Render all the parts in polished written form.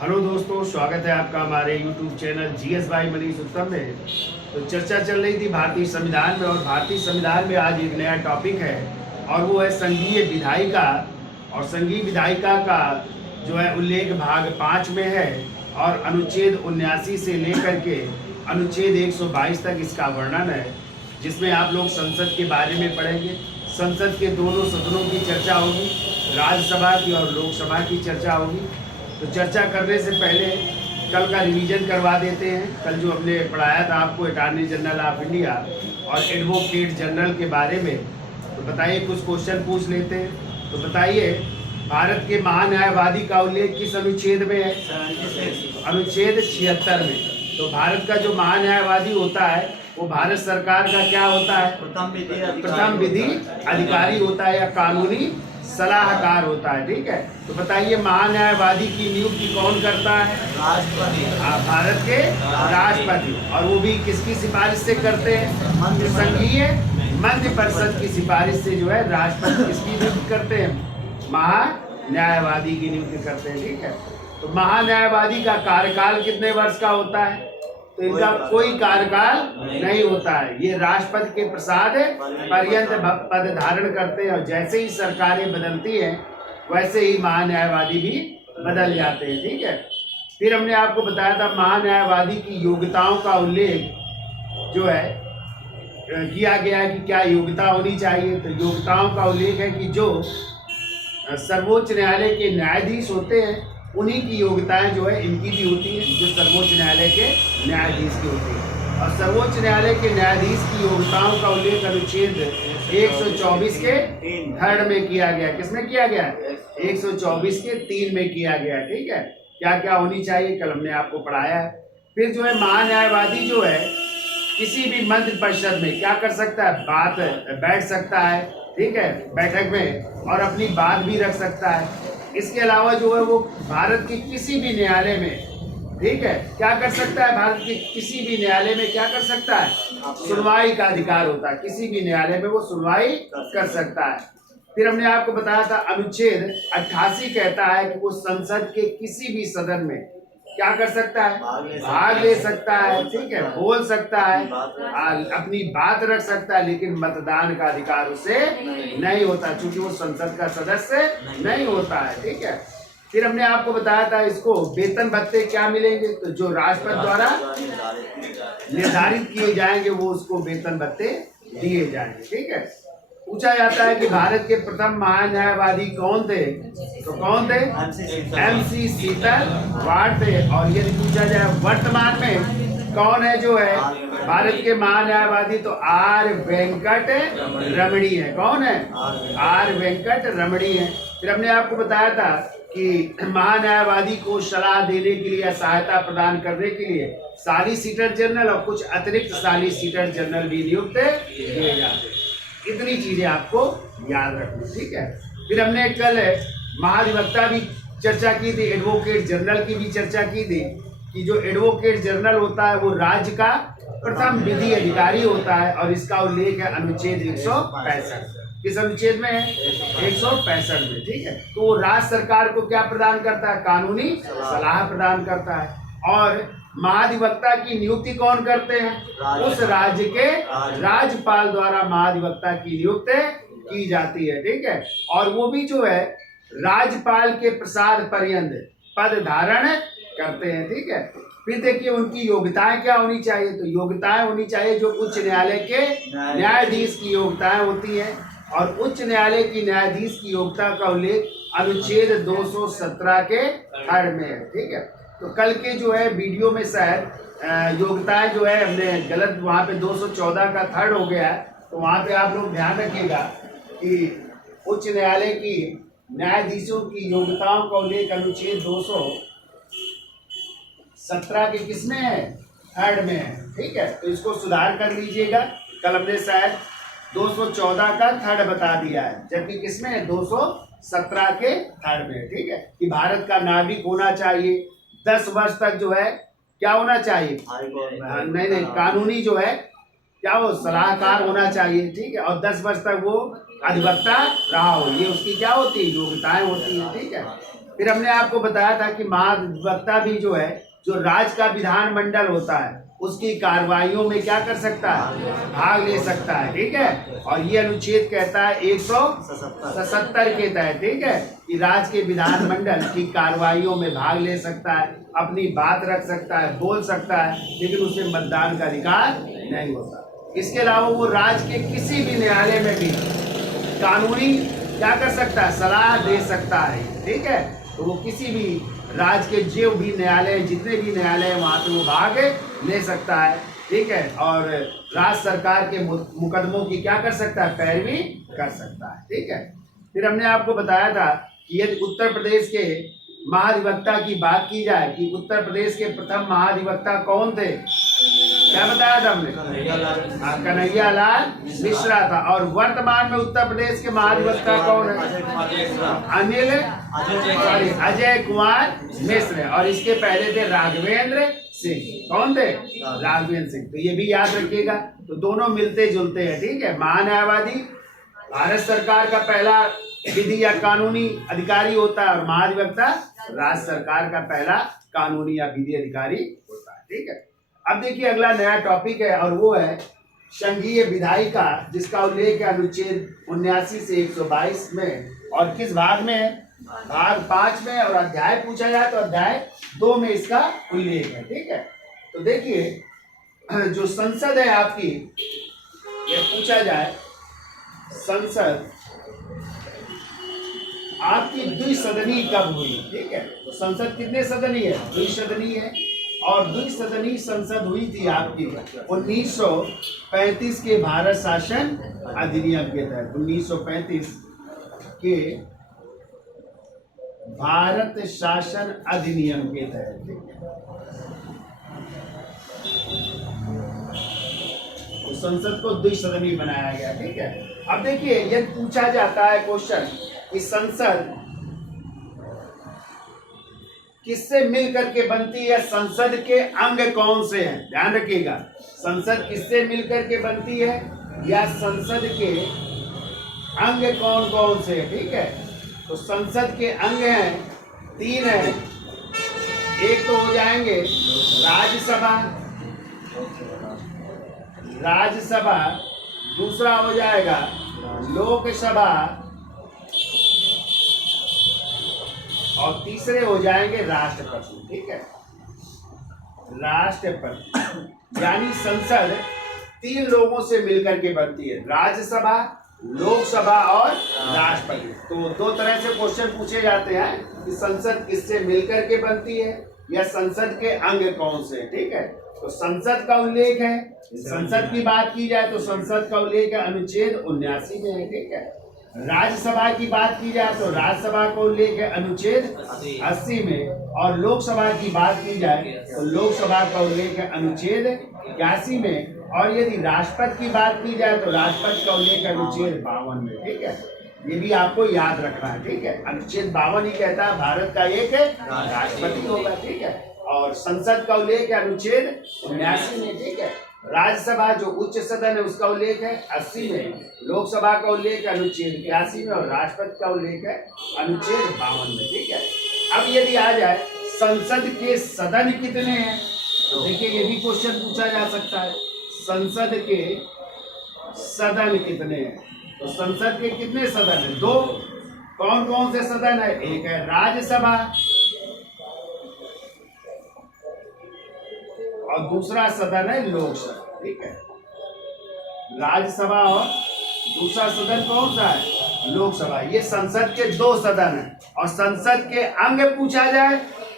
Hello दोस्तों, स्वागत है आपका हमारे YouTube channel GS by Manish उत्तम में। तो चर्चा चल रही थी भारतीय संविधान में, और भारतीय संविधान में आज एक नया टॉपिक है और वो है संघीय विधायिका। और संघीय विधायिका का जो है उल्लेख भाग 5 में है और अनुच्छेद 79 से लेकर के अनुच्छेद 122 तक इसका वर्णन है, जिसमें आप लोग संसद के बारे में पढ़ेंगे। संसद के दोनों सदनों की चर्चा होगी, राज्यसभा की और लोकसभा की चर्चा होगी। तो चर्चा करने से पहले कल का रिवीजन करवा देते हैं। कल जो हमने पढ़ाया था आपको अटॉर्नी जनरल ऑफ इंडिया और एडवोकेट जनरल के बारे में, तो बताइए, कुछ क्वेश्चन पूछ लेते हैं। तो बताइए, भारत के महान्यायवादी का उल्लेख किस अनुच्छेद में है? अनुच्छेद 76 में। तो भारत का जो महान्यायवादी होता है वो भारत सरकार का क्या होता है? प्रथम विधि अधिकारी होता है या कानूनी सलाहकार होता है। ठीक है, तो बताइए, महान्यायवादी की नियुक्ति कौन करता है? राष्ट्रपति। भारत के राष्ट्रपति। और वो भी किसकी सिफारिश से करते हैं? संघीय मंत्रि परिषद की सिफारिश से जो है राष्ट्रपति किसकी नियुक्ति करते हैं? महान्यायवादी की नियुक्ति करते हैं। ठीक है, तो महान्यायवादी का कार्यकाल कितने वर्ष का होता है? तो इनका कोई कार्यकाल नहीं होता है। ये राष्ट्रपति के प्रसाद पर्यंत पद धारण करते हैं, और जैसे ही सरकारें बदलती हैं वैसे ही महान्यायवादी भी बदल जाते हैं। ठीक है, फिर हमने आपको बताया था महान्यायवादी की योग्यताओं का उल्लेख जो है किया गया है कि क्या योग्यता होनी चाहिए। तो योग्यताओं का उल्लेख है कि जो सर्वोच्च न्यायालय के न्यायाधीश होते हैं उन्हीं की योग्यताएं जो है इनकी भी होती हैं, जो सर्वोच्च न्यायालय के न्यायाधीश की होती है। और सर्वोच्च न्यायालय के न्यायाधीश की योग्यताओं का उल्लेख अनुच्छेद 124 के 3 में किया गया। किसमें किया गया? 124 के 3 में किया गया। ठीक है, क्या क्या होनी चाहिए कल हमने आपको पढ़ाया है। फिर जो है महान्यायवादी जो है किसी भी मंत्रि परिषद में क्या कर सकता है? बैठ सकता है। ठीक है, बैठक में, और अपनी बात भी रख सकता है। इसके अलावा जो है वो भारत के किसी भी न्यायालय में, ठीक है, क्या कर सकता है? भारत के किसी भी न्यायालय में क्या कर सकता है? सुनवाई का अधिकार होता है। किसी भी न्यायालय में वो सुनवाई कर सकता है। फिर हमने आपको बताया था अनुच्छेद 88 कहता है कि वो संसद के किसी भी सदन में क्या कर सकता है? भाग ले सकता है। ठीक है, बोल सकता है, अपनी बात रख सकता है, लेकिन मतदान का अधिकार उसे नहीं होता, क्योंकि वो संसद का सदस्य नहीं होता है। ठीक है, फिर हमने आपको बताया था इसको वेतन भत्ते क्या मिलेंगे। तो जो राष्ट्रपति द्वारा निर्धारित किए जाएंगे वो उसको वेतन भत्ते दिए जाएंगे। ठीक है, पूछा जाता है कि भारत के प्रथम महान्यायवादी कौन थे? तो कौन थे? MC शीतल वार्ड थे। और यदि पूछा जाए वर्तमान में कौन है जो है भारत के महान्यायवादी, तो R वेंकट रमणी है। कौन है? R वेंकट रमणी है। फिर हमने आपको बताया था कि महान्यायवादी को सलाह देने के लिए, सहायता प्रदान करने के लिए सॉलिसिटर जनरल और कुछ अतिरिक्त सॉलिसिटर जनरल भी नियुक्त किए जाते हैं। इतनी चीजें आपको याद रखनी। ठीक है, फिर हमने कल महाधिवक्ता भी चर्चा की थी, एडवोकेट जनरल की भी चर्चा की थी कि जो एडवोकेट जनरल होता है वो राज्य का प्रथम विधि अधिकारी होता है, और इसका उल्लेख है अनुच्छेद 165। किस अनुच्छेद में है? 165 में। ठीक है, तो वो राज्य सरकार को क्या प्रदान करता है? कानूनी सलाह प्रदान करता है। और महाधिवक्ता की नियुक्ति कौन करते हैं? उस राज्य के राज्यपाल द्वारा महाधिवक्ता की नियुक्ति की जाती है। ठीक है, और वो भी जो है राज्यपाल के प्रसाद पर्यंत पद धारण करते हैं। ठीक है, फिर देखिए उनकी योग्यताएं क्या होनी चाहिए। तो योग्यताएं होनी चाहिए जो उच्च न्यायालय के न्यायाधीश की योग्यताएं होती हैं, और उच्च न्यायालय की न्यायाधीश की योग्यता का उल्लेख अनुच्छेद 217 के 3 में है। ठीक है, तो कल के जो है वीडियो में शायद योग्यताएं जो है हमने गलत, वहाँ पे 214 का 3 हो गया है, तो वहाँ पे आप लोग ध्यान रखिएगा कि उच्च न्यायालय की न्यायाधीशों की योग्यताओं का उल्लेख अनुच्छेद 217 के किसमें है? 3 में है। ठीक है, तो इसको सुधार कर लीजिएगा। कल हमने शायद 214 का 3 बता दिया है, जबकि किसमें है? 217 के 3 में। ठीक है, कि भारत का नागरिक होना चाहिए, 10 वर्ष तक जो है क्या होना चाहिए? नहीं, कानूनी जो है क्या वो सलाहकार होना चाहिए। ठीक है, और 10 वर्ष तक वो अधिवक्ता रहा हो, ये उसकी क्या होती है? योग्यताएं होती है। ठीक है, फिर हमने आपको बताया था कि महाधिवक्ता भी जो है, जो राज्य का विधानमंडल होता है, उसकी कार्रवाइयों में क्या कर सकता है, भाग ले सकता है। ठीक है, और ये अनुच्छेद कहता है 177 के तहत, ठीक है, कि राज्य के विधानमंडल की कार्रवाइयों में भाग ले सकता है, अपनी बात रख सकता है, बोल सकता है, लेकिन उसे मतदान का अधिकार नहीं होता। इसके अलावा वो राज्य के किसी भी न्यायालय में भी कानूनी क्या कर सकता है, सलाह दे सकता है। ठीक है, तो वो किसी भी राज्य के जो भी न्यायालय, जितने भी न्यायालय हैं, वहाँ पे वो भाग ले सकता है। ठीक है, और राज्य सरकार के मुकदमों की क्या कर सकता है, पैरवी कर सकता है। ठीक है, फिर हमने आपको बताया था कि यदि उत्तर प्रदेश के महाधिवक्ता की बात की जाए कि उत्तर प्रदेश के प्रथम महाधिवक्ता कौन थे, क्या बताया था हमने, कन्हैया लाल मिश्रा था। और वर्तमान में उत्तर प्रदेश के महाधिवक्ता कौन है, अजय कुमार मिश्र। और इसके पहले थे राघवेंद्र सिंह। कौन थे, राघवेंद्र सिंह। तो ये भी याद रखिएगा, तो दोनों मिलते जुलते हैं। ठीक है, महान्यायवादी भारत सरकार का पहला विधि या कानूनी अधिकारी होता है, और महाधिवक्ता राज्य सरकार का पहला कानूनी या विधि अधिकारी होता है। ठीक है, अब देखिए अगला नया टॉपिक है, और वो है संघीय विधायिका, जिसका उल्लेख है अनुच्छेद 79 से 122 में। और किस भाग में है, भाग 5 में। और अध्याय पूछा जाए तो अध्याय 2 में इसका उल्लेख है। ठीक है, तो देखिए जो संसद है आपकी, ये पूछा जाए संसद आपकी द्विसदनी कब हुई। ठीक है, तो संसद कितने सदनी है, द्विसदनी है। और द्विसदनी संसद हुई थी आपकी 1935 के भारत शासन अधिनियम के तहत। 1935 के भारत शासन अधिनियम के तहत। तो संसद को द्विसदनी बनाया गया। ठीक है, अब देखिए यदि पूछा जाता है क्वेश्चन कि संसद किससे मिलकर के बनती है, संसद के अंग कौन से हैं, ध्यान रखिएगा, संसद किससे मिलकर के बनती है या संसद के अंग कौन कौन से हैं। ठीक है, तो संसद के अंग हैं 3 हैं। एक तो हो जाएंगे राज्यसभा, दूसरा हो जाएगा लोकसभा, और तीसरे हो जाएंगे राष्ट्रपति। ठीक है, राष्ट्रपति यानी संसद 3 लोगों से मिलकर के बनती है, राज्यसभा, लोकसभा और राष्ट्रपति। तो 2 तरह से क्वेश्चन पूछे जाते हैं कि संसद किससे मिलकर के बनती है या संसद के अंग कौन से। ठीक है, तो संसद का उल्लेख है, संसद की बात की जाए तो संसद का उल्लेख है अनुच्छेद 79 में है। ठीक है, राज्यसभा की बात की जाए तो राज्यसभा का उल्लेख है अनुच्छेद 80 में। और लोकसभा की बात की जाए तो लोकसभा का उल्लेख है अनुच्छेद 81 में। और यदि राष्ट्रपति की बात की जाए तो राष्ट्रपति का उल्लेख है अनुच्छेद 52 में। ठीक है, ये भी आपको याद रखना है। ठीक है, अनुच्छेद 52 ही कहता है भारत का एक राष्ट्रपति होगा। ठीक है, और संसद का उल्लेख है अनुच्छेद 79 में। ठीक है, राज्यसभा जो उच्च सदन है उसका उल्लेख है 80 में, लोकसभा का उल्लेख है अनुच्छेद 81 में, और राष्ट्रपति का उल्लेख है अनुच्छेद 52 में। ठीक है, अब यदि आ जाए संसद के सदन कितने हैं, तो देखिए ये भी क्वेश्चन पूछा जा सकता है, संसद के सदन कितने हैं। तो संसद के कितने सदन हैं, 2। कौन कौन से सदन है, एक है राज्यसभा और दूसरा सदन है लोकसभा। ठीक है, राज्यसभा और दूसरा सदन कौन सा है, लोकसभा। ये संसद के 2 सदन हैं। और संसद के अंग पूछा जाए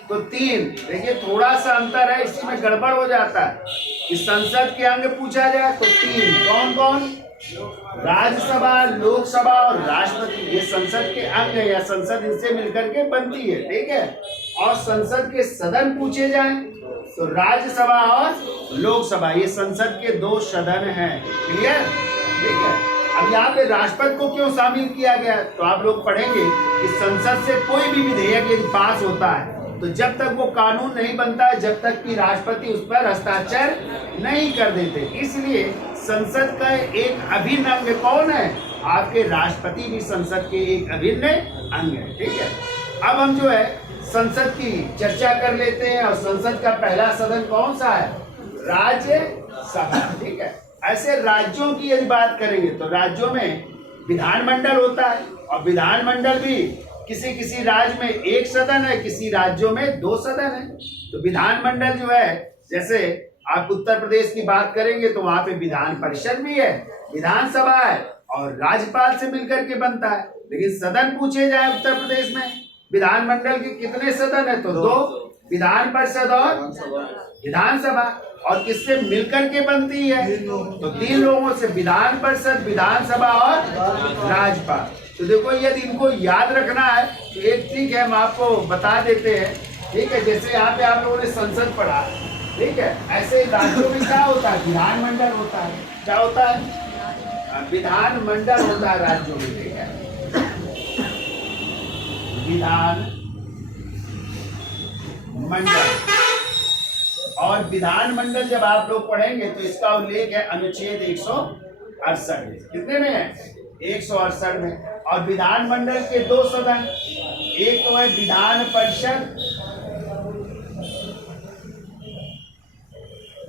तो 3। देखिए थोड़ा सा अंतर है, इसी में गड़बड़ हो जाता है कि संसद के अंग पूछा जाए तो 3। कौन कौन, राज्यसभा, लोकसभा और राष्ट्रपति। ये संसद के अंग है या संसद इनसे मिलकर के बनती है। ठीक है, और संसद के सदन पूछे जाए तो राज्यसभा और लोकसभा, ये संसद के 2 सदन हैं। क्लियर। ठीक है, अब यहाँ पे राष्ट्रपति को क्यों शामिल किया गया, तो आप लोग पढ़ेंगे कि संसद से कोई भी विधेयक यदि पास होता है तो जब तक वो कानून नहीं बनता है, जब तक कि राष्ट्रपति उस पर हस्ताक्षर नहीं कर देते। इसलिए संसद का एक अभिन्न अंग कौन है, आपके राष्ट्रपति भी संसद के एक अभिन्न अंग है। ठीक है, अब हम जो है संसद की चर्चा कर लेते हैं। और संसद का पहला सदन कौन सा है? राज्यसभा। ठीक है। ऐसे राज्यों की यदि बात करेंगे तो राज्यों में विधानमंडल होता है, और विधानमंडल भी किसी किसी राज्य में एक सदन है, किसी राज्यों में 2 सदन है। तो विधानमंडल जो है, जैसे आप उत्तर प्रदेश की बात करेंगे तो वहां पे विधान परिषद भी है, विधानसभा है, और राज्यपाल से मिलकर के बनता है। लेकिन सदन पूछे जाए उत्तर प्रदेश में विधानमंडल के कितने सदन है? तो 2, विधान परिषद और विधानसभा। और किससे मिलकर के बनती है? तो 3 लोगों से, विधान परिषद, विधानसभा और राज्यपाल। तो देखो यदि इनको याद रखना है तो एक ट्रिक है, हम आपको बता देते हैं। ठीक है, जैसे यहाँ पे आप लोगों ने संसद पढ़ा, ठीक है, ऐसे राज्यों में क्या होता है? विधानमंडल होता है। क्या होता है? विधानमंडल होता है राज्यों में। ठीक है, विधान मंडल। और विधानमंडल जब आप लोग पढ़ेंगे तो इसका उल्लेख है अनुच्छेद 168 में। कितने में है? 168 में। और विधानमंडल के 2 सदन, एक तो है विधान परिषद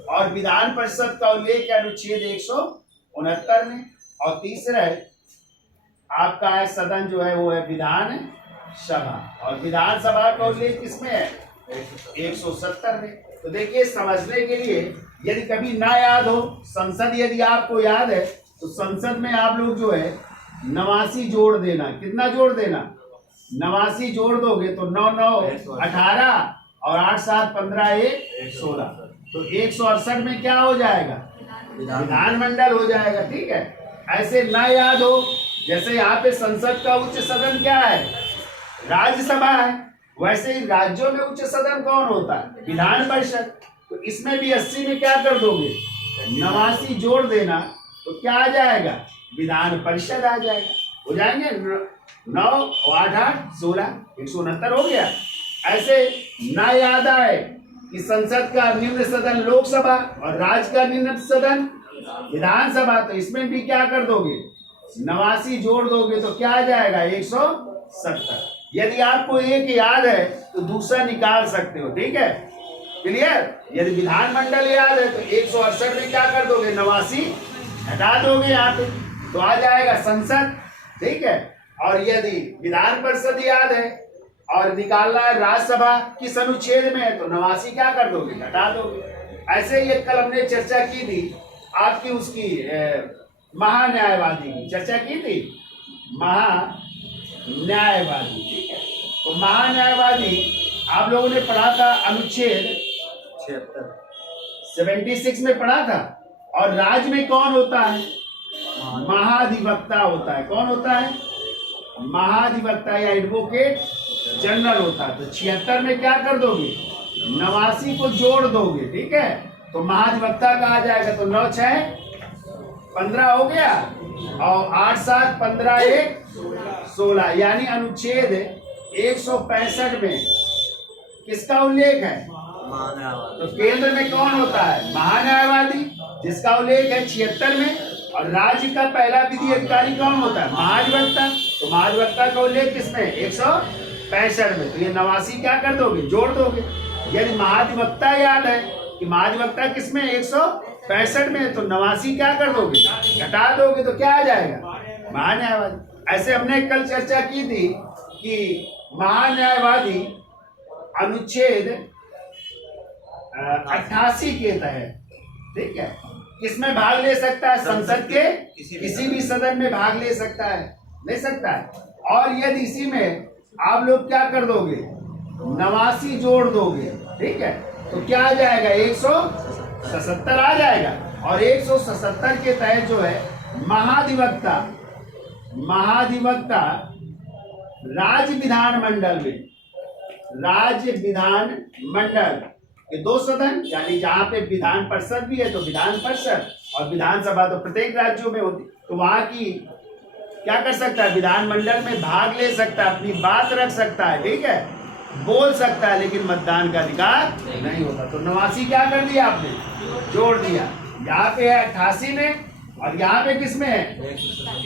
और विधान परिषद का उल्लेख है अनुच्छेद 169 में। और तीसरा है आपका है सदन जो है वो है विधान सभा, और विधानसभा का उल्लेख किसमें है? 170 में। तो देखिए समझने के लिए, यदि कभी ना याद हो संसद, यदि आपको याद है तो संसद में आप लोग जो है 89 जोड़ देना। कितना जोड़ देना? 89 जोड़ दोगे तो 9 9 18 और 8 7 15 1 16। तो 168 में क्या हो जाएगा? विधानमंडल हो जाएगा। ठीक है, ऐसे ना याद हो, जैसे यहाँ पे संसद का उच्च सदन क्या है? राज्यसभा है। वैसे ही राज्यों में उच्च सदन कौन होता है? विधान परिषद। तो इसमें भी 80 में क्या कर दोगे? 89 जोड़ देना तो क्या आ जाएगा? विधान परिषद आ जाएगा। हो जाएंगे 9 और 8 8 16, 169 हो गया। ऐसे ना याद आए कि संसद का निम्न सदन लोकसभा और राज्य का निम्न सदन विधानसभा, तो इसमें भी क्या कर दोगे? 89 जोड़ दोगे तो क्या आ जाएगा? 170। यदि आपको एक याद है तो दूसरा निकाल सकते हो। ठीक है, क्लियर? यदि विधानमंडल याद है तो 168 में क्या कर दोगे? 89 हटा दोगे यहाँ पे, तो आ जाएगा संसद। ठीक है, और यदि विधान परिषद याद है और निकालना है राज्यसभा किस अनुच्छेद में है तो 89 क्या कर दोगे? हटा दोगे। ऐसे ही कल हमने चर्चा की थी आपकी उसकी महान्यायवादी की चर्चा की थी, महान्यायवादी। ठीक है, तो महान्यायवादी आप लोगों ने पढ़ा था अनुच्छेद 76 में पढ़ा था। और राज्य में कौन होता है? महाधिवक्ता होता है। कौन होता है? महाधिवक्ता या एडवोकेट जनरल होता है। तो 76 में क्या कर दोगे? 89 को जोड़ दोगे। ठीक है, तो महाधिवक्ता का आ जाएगा तो 9 6 15 हो गया, और 8 7 15 1 16। यानी अनुच्छेद 165 में किसका उल्लेख है? तो केंद्र में कौन होता है? महान्यायवादी, जिसका उल्लेख है 76 में। और राज्य का पहला विधि अधिकारी कौन होता है? महाधिवक्ता। तो महाधिवक्ता का उल्लेख किसमें? 165 में। तो ये 89 क्या कर दोगे? जोड़ दोगे। यदि महाधिवक्ता याद है कि महाधिवक्ता किसमें? 165 में, तो 89 क्या कर दोगे? घटा दोगे तो क्या आ जाएगा? महान्यायवादी। ऐसे हमने कल चर्चा की थी कि महान्यायवादी अनुच्छेद 88 के तहत, ठीक है, किसमें भाग ले सकता है? संसद के किसी भी सदन में भाग ले सकता है, ले सकता है। और यदि इसी में आप लोग क्या कर दोगे? 89 जोड़ दोगे। ठीक है, तो क्या आ जाएगा? 177 आ जाएगा। और 177 के तहत जो है महाधिवक्ता राज्य विधानमंडल में, राज्य विधानमंडल के 2 सदन, यानी जहां पे विधान परिषद भी है तो विधान परिषद, और विधानसभा तो प्रत्येक राज्यों में होती, तो वहां की क्या कर सकता है? विधानमंडल में भाग ले सकता है, अपनी बात रख सकता है। ठीक है, बोल सकता है, लेकिन मतदान का अधिकार नहीं होता। तो 89 क्या कर दिया आपने? जोड़ दिया। यहाँ पे है 88 में, और यहाँ पे किस में है?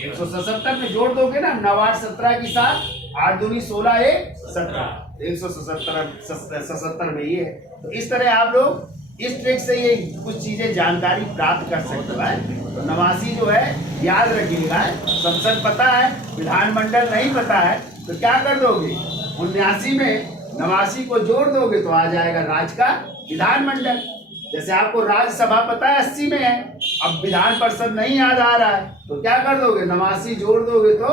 177 में। जोड़ दोगे ना, 9 8 17 की 7 8 दूनी 16 1 17 177 में ये है। तो इस तरह आप लोग इस ट्रिक से ये कुछ चीजें जानकारी प्राप्त कर सकते हो। तो 89 जो है याद रखिएगा। संसद पता है, विधानमंडल नहीं पता है, तो क्या कर दोगे 79 में 89 को जोड़ दोगे तो आ जाएगा राज्य का विधानमंडल। जैसे आपको राज्यसभा पता है 80 में है, अब विधान परिषद नहीं याद आ रहा है, तो क्या कर दोगे 89 जोड़ दोगे तो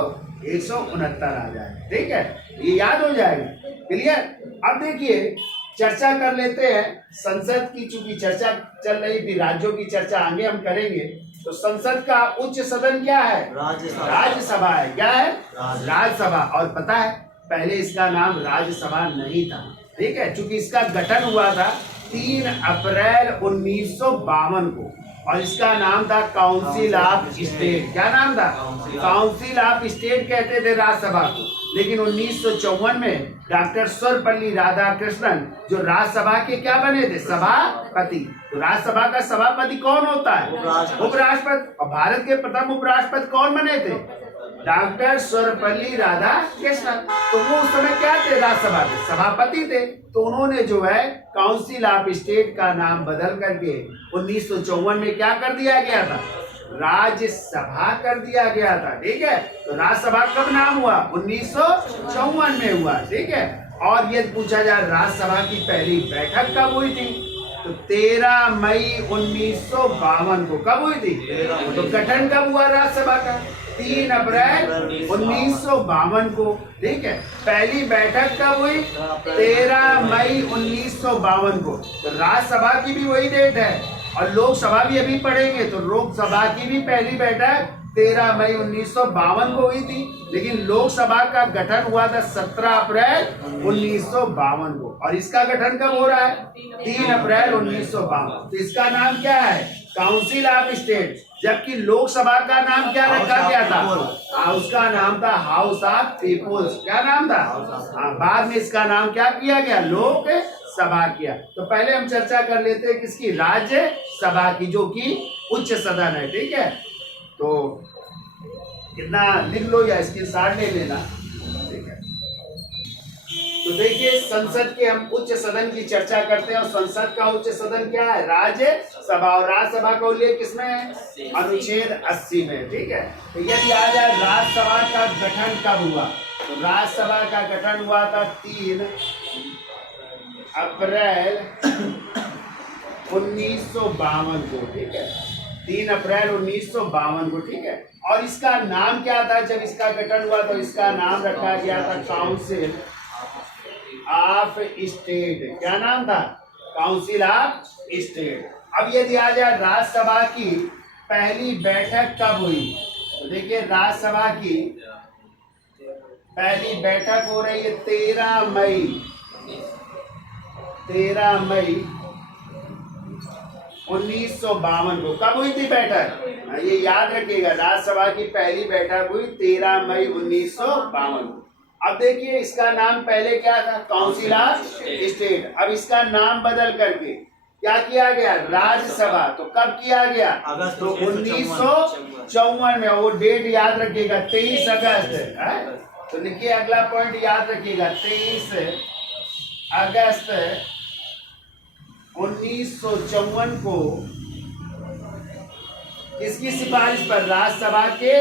169 आ जाएगा। ठीक है, ये याद हो जाएगा। क्लियर। अब देखिए चर्चा कर लेते हैं संसद की। चूंकि चर्चा चल रही थी, राज्यों की चर्चा आगे हम करेंगे। तो संसद का उच्च सदन क्या है? राज्यसभा है। क्या है? राज्यसभा। और पता है पहले इसका नाम राज्यसभा नहीं था। ठीक है, चूंकि इसका गठन हुआ था 3 अप्रैल 1952 को, और इसका नाम था काउंसिल ऑफ स्टेट। क्या नाम था? काउंसिल ऑफ स्टेट कहते थे राज्यसभा को। लेकिन 1954 में डॉक्टर सर्वपल्ली राधाकृष्णन जो राज्यसभा के क्या बने थे? सभापति। तो राज्यसभा का सभापति कौन होता है? उपराष्ट्रपति। और भारत के प्रथम उपराष्ट्रपति कौन बने थे? डॉक्टर सर्वपल्ली राधाकृष्णन। तो वो उस समय क्या थे? राज्यसभा के सभापति थे। तो उन्होंने जो है काउंसिल ऑफ स्टेट का नाम बदल करके 1954 में क्या कर दिया गया था? राज्यसभा कर दिया गया था। ठीक है, तो राज्यसभा कब नाम हुआ? 1954 में हुआ। ठीक है, और ये पूछा जाए राज्यसभा की पहली बैठक कब हुई थी? तो 13 मई 1952 को। कब हुई थी? तो गठन कब हुआ राज्यसभा का? 3 अप्रैल 1952 को। ठीक है, पहली बैठक कब हुई? 13 मई 1952 को। तो राज्यसभा की भी वही डेट है, और लोकसभा भी अभी पढ़ेंगे। तो लोकसभा की भी पहली बैठक 13 मई 1952 को हुई थी, लेकिन लोकसभा का गठन हुआ था 17 अप्रैल 1952 को। और इसका गठन कब हो रहा है? 3 अप्रैल 1952। तो इसका नाम क्या है? Council of state. जबकि लोकसभा का नाम क्या रखा गया था? उसका नाम था हाउस ऑफ पीपुल्स। क्या नाम था? बाद में इसका नाम क्या किया गया? लोकसभा किया। तो पहले हम चर्चा कर लेते हैं किसकी? राज्यसभा की, जो कि उच्च सदन है। ठीक है, तो कितना लिख लो या स्क्रीनशॉट ले लेना। ठीक है, तो देखिए संसद के हम उच्च सदन की चर्चा करते हैं। और संसद का उच्च सदन क्या है? राज्यसभा। और राज्यसभा का उल्लेख किसमें है? अनुच्छेद 80 में। ठीक है, तो यदि आ जाए राज्यसभा का गठन कब हुआ? तो राज्यसभा का गठन हुआ था 3 अप्रैल 1952 को। ठीक है, 3 अप्रैल 1952 को। ठीक है, और इसका नाम क्या था जब इसका गठन हुआ? तो इसका नाम रखा गया था काउंसिल ऑफ स्टेट। क्या नाम था? Council of state. अब यदि आ जाए राज्यसभा की पहली बैठक कब हुई? तो देखिए राज्यसभा की पहली बैठक हो रही है 13 मई 1952 को। कब हुई थी बैठक? ये याद रखिएगा, राज्यसभा की पहली बैठक हुई 13 मई 1952। अब देखिए इसका नाम पहले क्या था? Council of state. अब इसका नाम बदल करके क्या किया गया? राज्यसभा। तो कब किया गया? तो 1954 में। वो डेट याद रखिएगा 23 अगस्त है। तो लिखिए अगला पॉइंट याद रखिएगा 23 अगस्त 1954 को किसकी सिफारिश पर? राज्यसभा के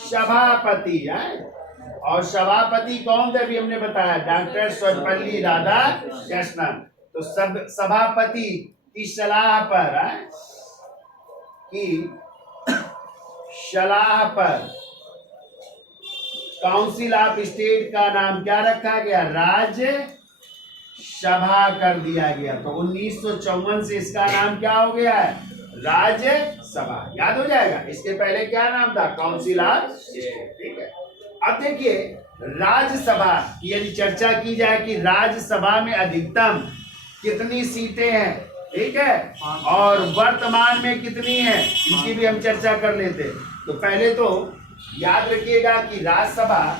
सभापति हैं। और सभापति कौन थे? अभी हमने बताया डॉक्टर सर्वपल्ली राधाकृष्णन। तो सब सभापति की सलाह पर काउंसिल ऑफ स्टेट का नाम क्या रखा गया? राज्यसभा कर दिया गया। तो 1954 से इसका नाम क्या हो गया है? राज्यसभा। याद हो जाएगा। इसके पहले क्या नाम था? Council of state. ठीक है, अब देखिए राज्यसभा की यदि चर्चा की जाए कि राज्यसभा में अधिकतम कितनी सीटें हैं, ठीक है, और वर्तमान में कितनी है, इनकी भी हम चर्चा कर लेते। तो पहले तो याद रखिएगा कि राज्यसभा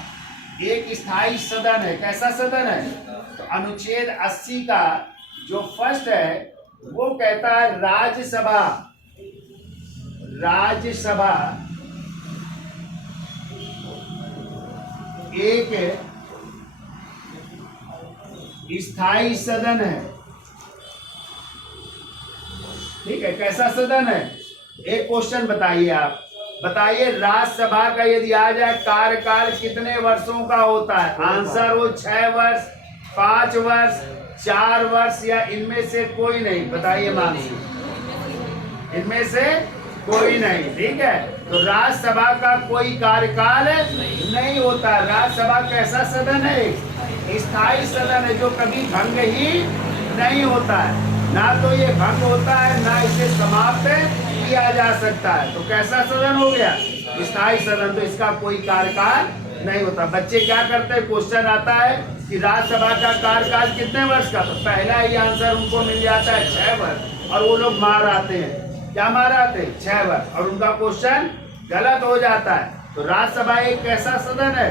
एक स्थायी सदन है। कैसा सदन है? तो अनुच्छेद 80 का जो फर्स्ट है वो कहता है राज्यसभा एक स्थायी सदन है। ठीक है, कैसा सदन है? एक क्वेश्चन बताइए आप, बताइए राज्यसभा का यदि आ जाए कार्यकाल कितने वर्षों का होता है? आंसर हो 6 वर्ष, 5 वर्ष, 4 वर्ष या इनमें से कोई नहीं। बताइए मानसी, इनमें से कोई नहीं। ठीक है, तो राज्यसभा का कोई कार्यकाल नहीं होता। राज्यसभा कैसा सदन है? स्थायी सदन है, जो कभी भंग ही नहीं होता है। ना तो ये भंग होता है, ना इसे समाप्त किया जा सकता है। तो कैसा सदन हो गया? स्थायी सदन। तो इसका कोई कार्यकाल नहीं होता। बच्चे क्या करते हैं, क्वेश्चन आता है कि राज्यसभा का कार्यकाल कितने वर्ष का, तो पहला ही आंसर उनको मिल जाता है 6 वर्ष, और वो लोग मार आते हैं। क्या मार आते हैं? 6 वर्ष, और उनका क्वेश्चन गलत हो जाता है। तो राज्यसभा एक कैसा सदन है?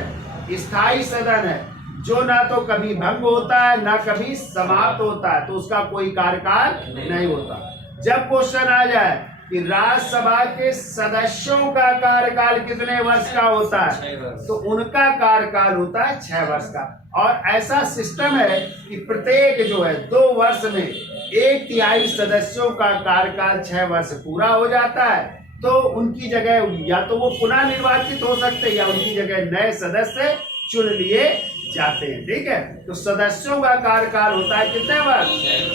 स्थायी सदन है, जो ना तो कभी भंग होता है, ना कभी समाप्त होता है। तो उसका कोई कार्यकाल नहीं होता। जब क्वेश्चन आ जाए कि राज्यसभा के सदस्यों का कार्यकाल कितने वर्ष का होता है, तो उनका कार्यकाल होता है 6 वर्ष का। और ऐसा सिस्टम है कि प्रत्येक जो है 2 वर्ष में 1/3 सदस्यों का कार्यकाल 6 वर्ष पूरा हो जाता है। तो उनकी जगह या तो वो पुनः निर्वाचित हो सकते हैं, या उनकी जगह नए सदस्य चुन लिए जाते हैं। ठीक है, तो सदस्यों का कार्यकाल होता है कितने वर्ष?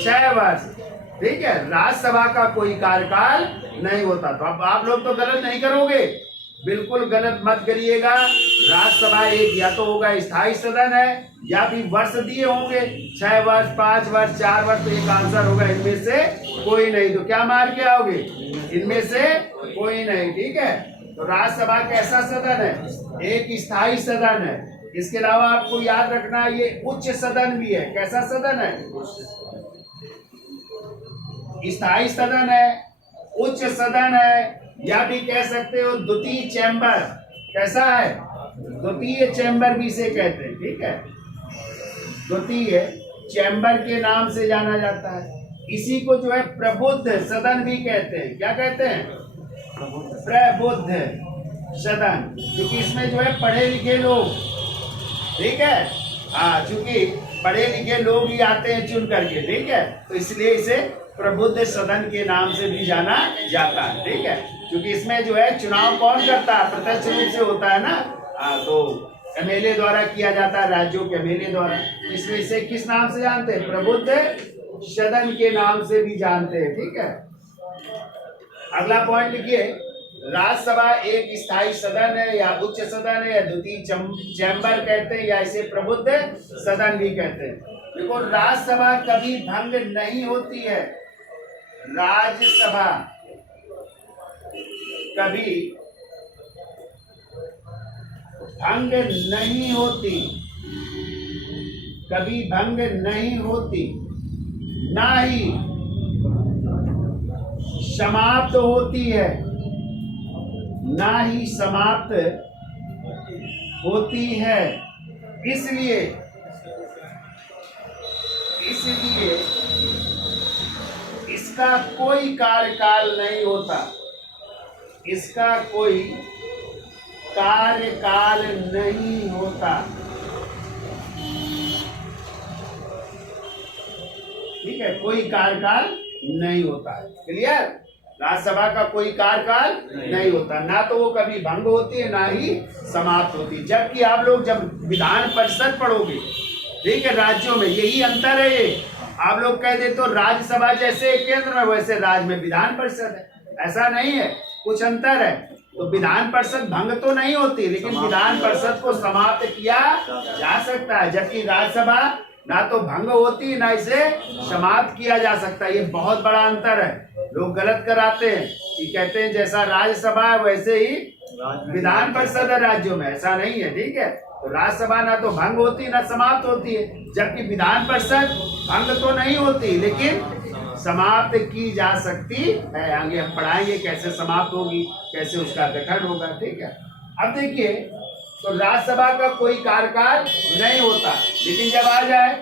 6 वर्ष। ठीक है, राज्यसभा का कोई कार्यकाल नहीं होता। तो अब आप लोग तो गलत नहीं करोगे, बिल्कुल गलत मत करिएगा। राज्यसभा एक या तो होगा स्थायी सदन है, या भी वर्ष दिए होंगे 6 वर्ष, 5 वर्ष, 4 वर्ष। तो एक आंसर होगा इनमें से कोई नहीं। तो क्या मार के आओगे? इनमें से कोई नहीं। ठीक है, तो राज्यसभा कैसा सदन है? एक स्थायी सदन है। इसके अलावा आपको याद रखना है ये उच्च सदन भी है। कैसा सदन है? स्थायी सदन है, उच्च सदन है, या भी कह सकते हो द्वितीय चैम्बर। कैसा है? द्वितीय चैम्बर भी इसे कहते हैं। ठीक है, द्वितीय चैम्बर के नाम से जाना जाता है। इसी को जो है प्रबुद्ध सदन भी कहते हैं। क्या कहते हैं? प्रबुद्ध सदन, क्योंकि इसमें जो है पढ़े लिखे लोग, ठीक है, हाँ, चूंकि पढ़े लिखे लोग ही आते हैं चुन करके। ठीक है, तो इसलिए इसे प्रबुद्ध सदन के नाम से भी जाना जाता है। ठीक है, क्योंकि इसमें जो है चुनाव कौन करता है? प्रत्यक्ष रूप से होता है ना। तो एमएलए द्वारा किया जाता है, राज्यों के एमएलए द्वारा। इसलिए इसे किस नाम से जानते हैं? प्रबुद्ध सदन के नाम से भी जानते हैं। ठीक है, अगला पॉइंट लिखिए, राज्यसभा एक स्थायी सदन है, या उच्च सदन है, या द्वितीय चैम्बर कहते हैं, या इसे प्रबुद्ध सदन भी कहते हैं। देखो, राज्यसभा कभी भंग नहीं होती है। राज्यसभा कभी भंग नहीं होती, कभी भंग नहीं होती, ना ही समाप्त होती है, ना ही समाप्त होती है। इसलिए इसका कोई कार्यकाल नहीं होता। इसका कोई कार्यकाल नहीं होता। ठीक है, कोई कार्यकाल नहीं होता है। क्लियर? राज्यसभा का कोई कार्यकाल नहीं होता, ना तो वो कभी भंग होती है, ना ही समाप्त होती है। जबकि आप लोग जब विधान परिषद पढ़ोगे, ठीक है, राज्यों में यही अंतर है। ये आप लोग कह दे तो राज्यसभा जैसे केंद्र में, वैसे राज्य में विधान परिषद है। ऐसा नहीं है, कुछ अंतर है। तो विधान परिषद भंग तो नहीं होती, लेकिन विधान परिषद को समाप्त किया जा सकता है। जबकि राज्यसभा ना तो भंग होती, ना इसे समाप्त किया जा सकता। ये बहुत बड़ा अंतर है। लोग गलत कराते हैं कि कहते हैं जैसा राज्यसभा है वैसे ही विधान परिषद है राज्यों में। ऐसा नहीं है। ठीक है, तो राज्यसभा ना तो भंग होती, ना समाप्त होती है। जबकि विधान परिषद भंग तो नहीं होती, लेकिन समाप्त की जा सकती है। आगे हम पढ़ाएंगे कैसे समाप्त होगी, कैसे उसका गठन होगा। ठीक है, अब देखिए, तो राज्यसभा का कोई कार्यकाल नहीं होता, लेकिन जब आ जाए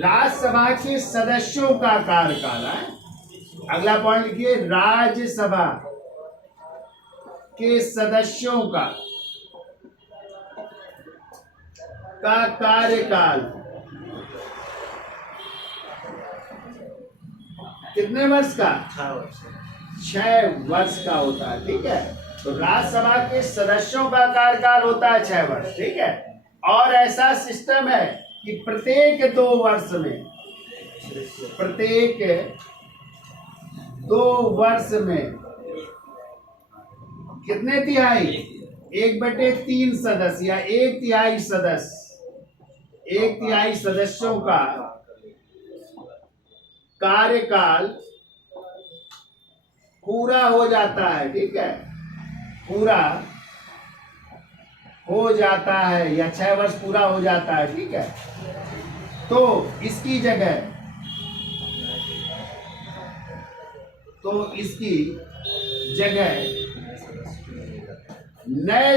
राज्यसभा के सदस्यों का कार्यकाल है। अगला पॉइंट लिखिए, राज्यसभा के सदस्यों का कार्यकाल कितने वर्ष का? 6 वर्ष का होता है। ठीक है, तो राज्यसभा के सदस्यों का कार्यकाल होता है 6 वर्ष। ठीक है, और ऐसा सिस्टम है कि प्रत्येक 2 वर्ष में, प्रत्येक 2 वर्ष में कितने तिहाई? 1/3 सदस्य या 1/3 सदस्य, 1/3 सदस्यों का कार्यकाल पूरा हो जाता है। ठीक है, पूरा हो जाता है या 6 वर्ष पूरा हो जाता है। ठीक है, तो इसकी जगह, नए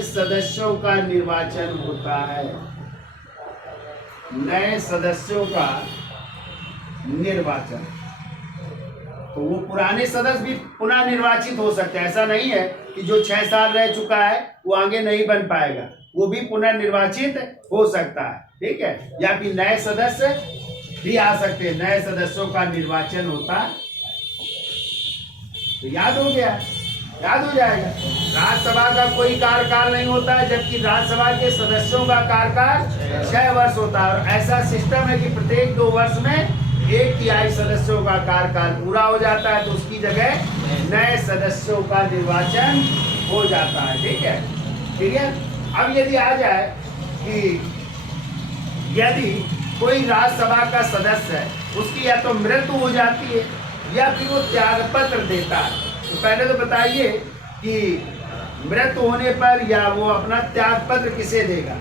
सदस्यों का निर्वाचन होता है। नए सदस्यों का निर्वाचन, तो वो पुराने सदस्य भी पुनः निर्वाचित हो सकते हैं। ऐसा नहीं है कि जो 6 साल रह चुका है वो आगे नहीं बन पाएगा, वो भी पुनर्निर्वाचित हो सकता है। ठीक है, या फिर नए सदस्य भी आ सकते हैं। नए सदस्यों का निर्वाचन होता, तो याद हो गया, याद हो जाएगा। राज्यसभा का कोई कार्यकाल नहीं होता है, जबकि राज्यसभा के सदस्यों का कार्यकाल 6 वर्ष होता है। और ऐसा सिस्टम है कि प्रत्येक 2 वर्ष में 1/3 सदस्यों का कार्यकाल पूरा हो जाता है, तो उसकी जगह नए सदस्यों का निर्वाचन हो जाता है। ठीक है, ठीक है। अब यदि आ जाए कि यदि कोई राज्यसभा का सदस्य है, उसकी या तो मृत्यु हो जाती है या फिर वो त्यागपत्र देता है, तो पहले तो बताइए कि मृत्यु होने पर या वो अपना त्यागपत्र किसे देगा?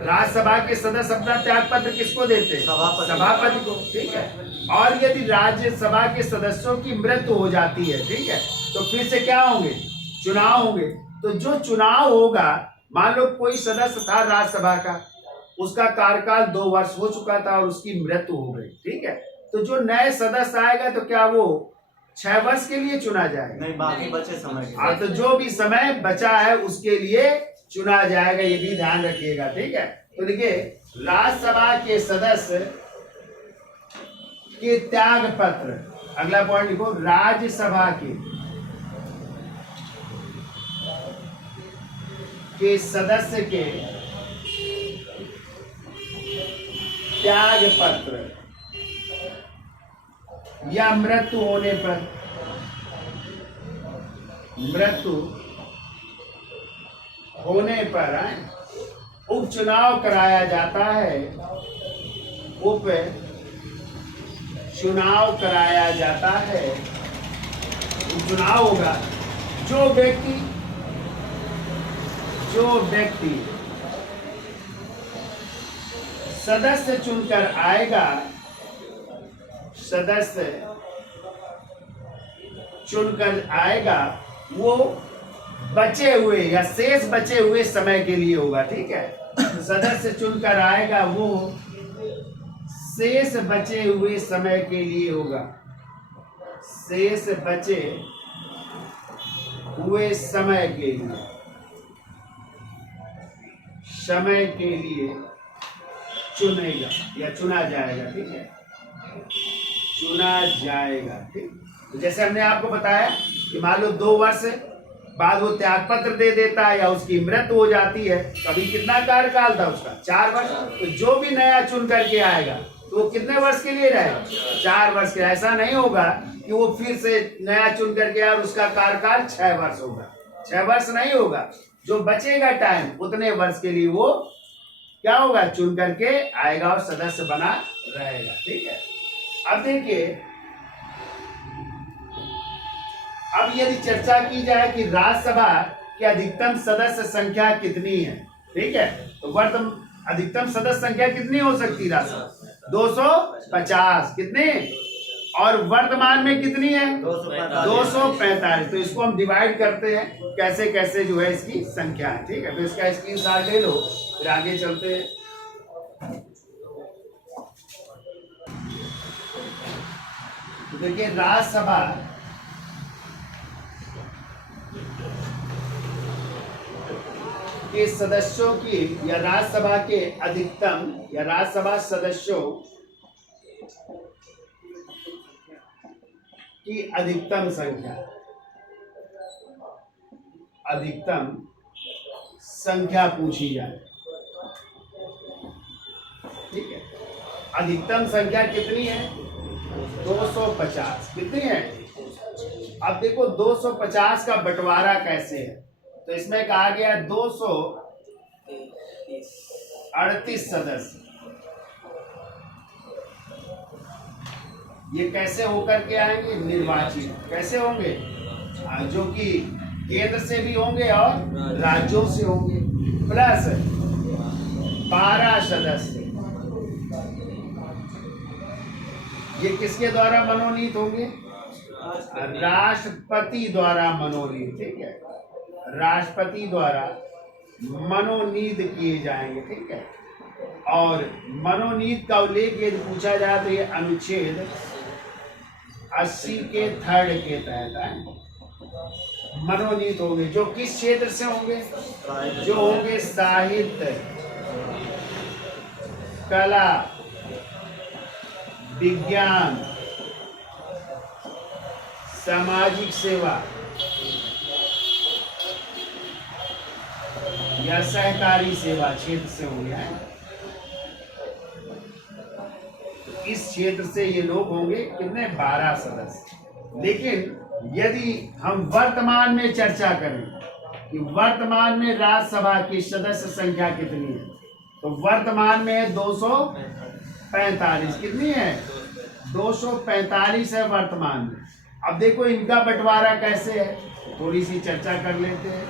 राज्यसभा के सदस्य अपना त्यागपत्र किसको देते हैं? सभापति को। ठीक है, और यदि राज्यसभा के सदस्यों की मृत्यु हो जाती है, ठीक है, तो फिर से क्या होंगे? चुनाव होंगे। तो जो चुनाव होगा, मान लो कोई सदस्य था राज्यसभा का, उसका कार्यकाल 2 वर्ष हो चुका था और उसकी मृत्यु हो गई। ठीक है, तो जो नए सदस्य आएगा तो क्या वो 6 वर्ष के लिए चुना जाएगा? नहीं, बाकी बचे समय। हाँ, तो जो भी समय बचा है उसके लिए चुना जाएगा, ये भी ध्यान रखिएगा। ठीक है, तो देखिए, राज्यसभा के सदस्य के त्याग पत्र, अगला पॉइंट लिखो, राज्यसभा के सदस्य के त्याग पत्र या मृत्यु होने पर, उपचुनाव कराया जाता है। उपचुनाव कराया जाता है। उपचुनाव होगा। जो व्यक्ति सदस्य चुनकर आएगा, वो बचे हुए या शेष बचे हुए समय के लिए होगा। ठीक है, सदस्य चुनकर आएगा, वो शेष बचे हुए समय के लिए होगा। शेष बचे हुए समय के लिए चुनेगा या चुना जाएगा। ठीक है, चुना जाएगा। ठीक, तो जैसे हमने आपको बताया कि मान लो 2 वर्ष बाद वो त्यागपत्र दे देता है या उसकी मृत्यु हो जाती है, कभी कितना कार्यकाल था उसका? 4 वर्ष। तो जो भी नया चुन करके आएगा तो वो कितने वर्ष के लिए रहेगा? 4 वर्ष के। ऐसा नहीं होगा कि वो फिर से नया चुन करके आए और उसका कार्यकाल 6 वर्ष होगा। 6 वर्ष नहीं होगा, जो बचेगा टाइम उतने वर्ष के लिए वो क्या होगा? चुन करके आएगा और सदस्य बना रहेगा। ठीक है, अब देखिए, अब यदि चर्चा की जाए कि राज्यसभा की अधिकतम सदस्य संख्या कितनी है, ठीक है, तो वर्तमान अधिकतम सदस्य संख्या कितनी हो सकती है राज्यसभा? 250। कितने? और वर्तमान में कितनी है? 245। तो इसको हम डिवाइड करते हैं कैसे कैसे जो है इसकी संख्या है। ठीक है, तो इसका स्क्रीनशॉट ले लो, फिर आगे चलते हैं। तो देखिए, राज्यसभा के सदस्यों की या राज्यसभा के अधिकतम या राज्यसभा सदस्यों की अधिकतम संख्या पूछी जाए। ठीक है, अधिकतम संख्या कितनी है? 250। कितनी है? अब देखो 250 का बंटवारा कैसे है, तो इसमें कहा गया 238 सदस्य। ये कैसे होकर के आएंगे? निर्वाचित। कैसे होंगे? जो कि केंद्र से भी होंगे और राज्यों से होंगे, प्लस 12 सदस्य। ये किसके द्वारा मनोनीत होंगे? राष्ट्रपति द्वारा मनोनीत। ठीक है, राष्ट्रपति द्वारा मनोनीत किए जाएंगे। ठीक है, और मनोनीत का उल्लेख यदि पूछा जाए तो ये अनुच्छेद 80 के थर्ड के तहत है। मनोनीत होंगे जो किस क्षेत्र से होंगे? जो होंगे साहित्य, कला, विज्ञान, सामाजिक सेवा या सहकारी सेवा क्षेत्र से होंगे। इस क्षेत्र से ये लोग होंगे कितने? 12 सदस्य। लेकिन यदि हम वर्तमान में चर्चा करें कि वर्तमान में राज्यसभा की सदस्य संख्या कितनी है, तो वर्तमान में 245। कितनी है? 245 है वर्तमान में। अब देखो इनका बंटवारा कैसे है, थोड़ी सी चर्चा कर लेते हैं।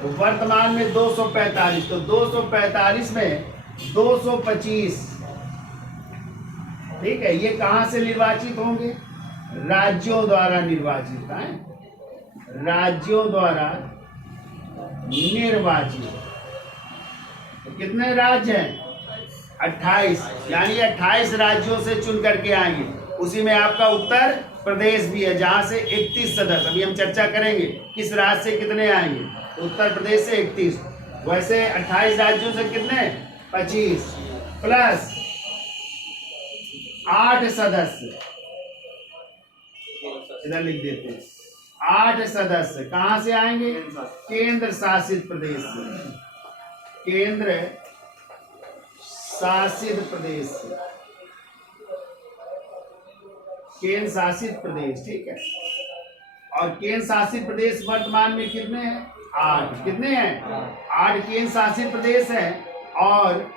तो वर्तमान में 245, तो 245 में 225। ठीक है, ये कहां से निर्वाचित होंगे? राज्यों द्वारा निर्वाचित है, राज्यों द्वारा निर्वाचित। तो कितने राज्य हैं? 28, यानी 28 राज्यों से चुन करके आएंगे। उसी में आपका उत्तर प्रदेश भी है, जहां से 31 सदस्य। अभी हम चर्चा करेंगे किस राज्य से कितने आएंगे। उत्तर प्रदेश से 31, वैसे 28 राज्यों से कितने? 25 प्लस 8 सदस्य। इधर लिख देते हैं, 8 सदस्य कहां से आएंगे? केंद्र शासित प्रदेश से। केंद्र शासित प्रदेश से, केंद्र शासित प्रदेश। ठीक है, और केंद्र शासित प्रदेश वर्तमान में कितने हैं? 8। कितने हैं? 8 केंद्र शासित प्रदेश है, और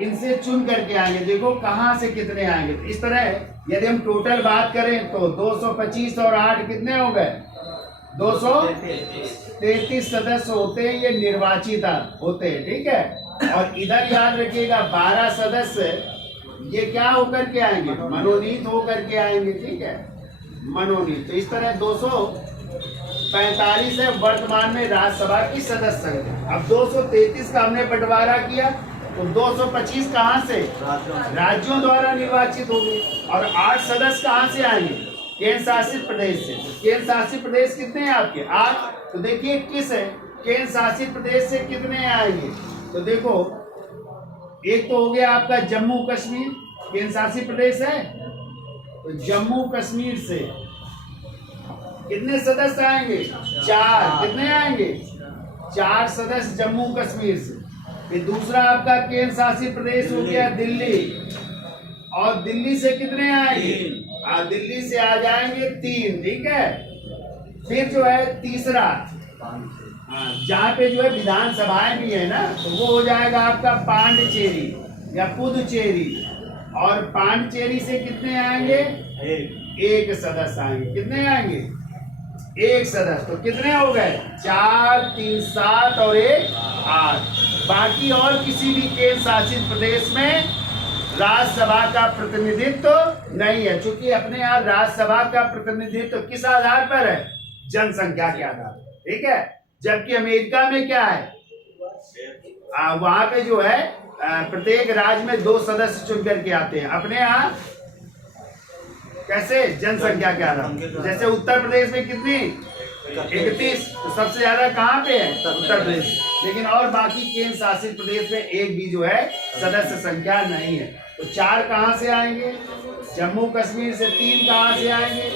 इनसे चुन करके आएंगे। देखो कहां से कितने आएंगे। तो इस तरह यदि हम टोटल बात करें तो 225 और 8 कितने हो गए? 233 सदस्य होते हैं, ये निर्वाचित होते हैं। ठीक है, और इधर याद रखिएगा 12 सदस्य ये क्या होकर के आएंगे? मनोनीत होकर के आएंगे। ठीक है, मनोनीत। तो इस तरह 245 है वर्तमान में राज्यसभा की सदस्य संख्या। अब 233 का हमने बंटवारा किया, तो 225 कहां से? राज्यों द्वारा निर्वाचित होंगे, और 8 सदस्य कहां से आएंगे? केंद्र शासित प्रदेश से। केंद्र शासित प्रदेश कितने हैं आपके? 8। तो देखिए किस है केंद्र शासित प्रदेश से कितने आएंगे। तो देखो एक तो हो गया आपका जम्मू कश्मीर, केंद्र शासित प्रदेश है, तो जम्मू कश्मीर से कितने सदस्य आएंगे? 4। कितने आएंगे? 4 सदस्य जम्मू कश्मीर से। फिर दूसरा आपका केंद्र शासित प्रदेश हो गया दिल्ली, और दिल्ली से कितने आएंगे? दिल्ली से आ जाएंगे 3। ठीक है, फिर जो है तीसरा, जहाँ पे जो है विधानसभाएं भी है ना, तो वो हो जाएगा आपका पांडिचेरी या पुदुचेरी, और पांडिचेरी से कितने आएंगे? 1 सदस्य आएंगे। कितने आएंगे? 1 सदस्य। तो कितने हो गए? 4, 3, 7 और 1, 8। बाकी और किसी भी केंद्र शासित प्रदेश में राज्यसभा का प्रतिनिधित्व नहीं है, क्योंकि अपने यहाँ राज्यसभा का प्रतिनिधित्व किस आधार पर है? जनसंख्या के आधार पर। ठीक है, जबकि अमेरिका में क्या है? वहां पे जो है प्रत्येक राज्य में 2 सदस्य चुन करके आते हैं। अपने यहाँ कैसे? जनसंख्या के आधार। जैसे उत्तर प्रदेश में कितनी? 31। तो सबसे ज्यादा कहाँ पे है? उत्तर प्रदेश। लेकिन और बाकी केंद्र शासित प्रदेश में एक भी जो है सदस्य संख्या नहीं है। तो 4 कहाँ से आएंगे? जम्मू कश्मीर से। 3 कहाँ से आएंगे?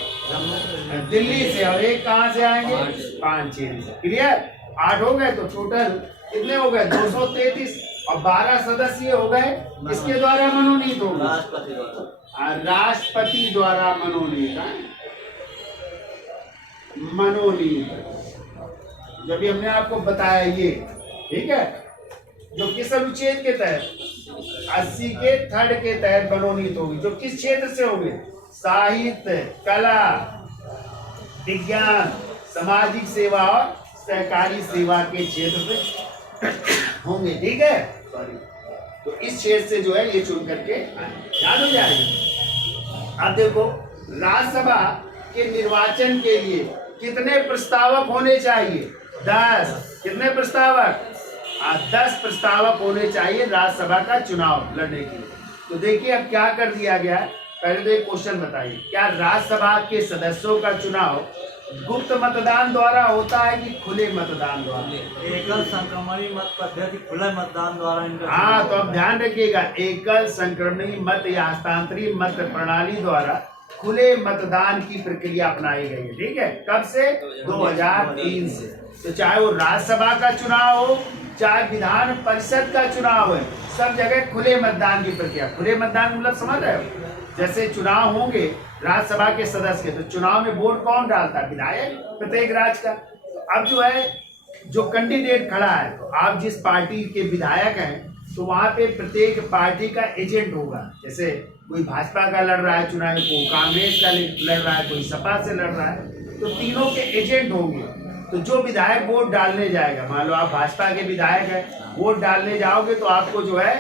दिल्ली से। और 1 कहाँ से आएंगे? पांडिचेरी से। क्लियर? 8 हो गए। तो टोटल कितने हो गए? 233। और 12 सदस्य हो गए किसके द्वारा मनोनीत होंगे? राष्ट्रपति द्वारा मनोनीत। जो भी हमने आपको बताया ये, ठीक है, जो किस अनुच्छेद के तहत? 80 के थर्ड के तहत मनोनीत होगी। जो किस क्षेत्र से होंगे? साहित्य, कला, विज्ञान, सामाजिक सेवा और सहकारी सेवा के क्षेत्र से होंगे। ठीक है, सॉरी। तो इस क्षेत्र से जो है ये चुन करके याद हो जाएगा। अब देखो, राज्यसभा के निर्वाचन के लिए कितने प्रस्तावक होने चाहिए? 10। कितने प्रस्तावक? 10 प्रस्तावक होने चाहिए राज्यसभा का चुनाव लड़ने के लिए। तो देखिए अब क्या कर दिया गया है। पहले तो एक क्वेश्चन बताइए, क्या राज्यसभा के सदस्यों का चुनाव गुप्त मतदान द्वारा होता है कि खुले मतदान द्वारा? एकल संक्रमणी मत पद्धति, खुले मतदान द्वारा। हाँ, तो अब ध्यान रखिएगा, एकल संक्रमणी मत या हस्तांतरित मत प्रणाली द्वारा खुले मतदान की प्रक्रिया अपनाई गई है। ठीक है, कब से? 2003 से। तो चाहे वो राज्यसभा का चुनाव हो, चाहे विधान परिषद का चुनाव है, सब जगह खुले मतदान की प्रक्रिया। खुले मतदान मतलब समझ रहे हो? जैसे चुनाव होंगे राज्यसभा के सदस्य के, तो चुनाव में वोट कौन डालता है? विधायक, प्रत्येक राज्य का। अब जो है, जो कैंडिडेट खड़ा है, तो आप जिस पार्टी के विधायक हैं, तो वहां पे प्रत्येक पार्टी का एजेंट होगा। जैसे कोई भाजपा का लड़ रहा है चुनाव, कोई कांग्रेस का लड़ रहा है, कोई सपा से लड़ रहा है, तो तीनों के एजेंट होंगे। तो जो विधायक वोट डालने जाएगा, मान लो आप भाजपा के विधायक हैं, वोट डालने जाओगे तो आपको जो है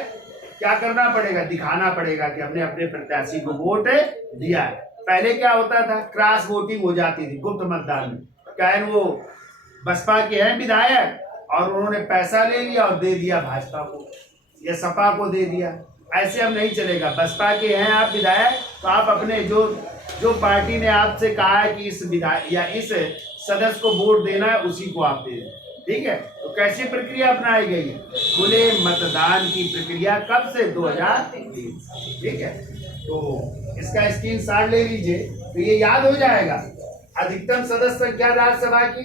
क्या करना पड़ेगा? दिखाना पड़ेगा कि हमने अपने प्रत्याशी को वोट दिया है। पहले क्या होता था? क्रॉस वोटिंग हो जाती थी गुप्त मतदान में। क्या वो बसपा के हैं विधायक और उन्होंने पैसा ले लिया और दे दिया भाजपा को या सपा को दे दिया, ऐसे अब नहीं चलेगा। बसपा के हैं आप विधायक, तो आप अपने जो पार्टी ने आपसे कहा है कि इस विधायक या इस सदस्य को वोट देना है, उसी को आप दे दें। ठीक है, तो कैसी प्रक्रिया अपनाई गई है? खुले मतदान की प्रक्रिया। कब से? 2003। ठीक है, तो इसका स्क्रीनशॉट ले लीजिए, तो ये याद हो जाएगा। अधिकतम सदस्य संख्या राज्यसभा की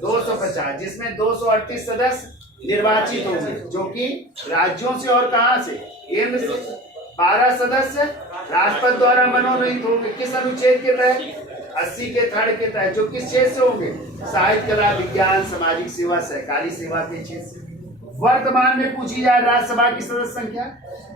250, जिसमें 238 सदस्य निर्वाचित होंगे, जो कि राज्यों से और कहां से? केंद्र से। 12 सदस्य राष्ट्रपति द्वारा मनोनीत होंगे। किस अनुच्छेद के तहत? 80 के थर्ड के तहत। जो किस क्षेत्र से होंगे? साहित्य, कला, विज्ञान, सामाजिक सेवा, सहकारी सेवा के क्षेत्र से। वर्तमान में पूछी जाए राज्यसभा की सदस्य संख्या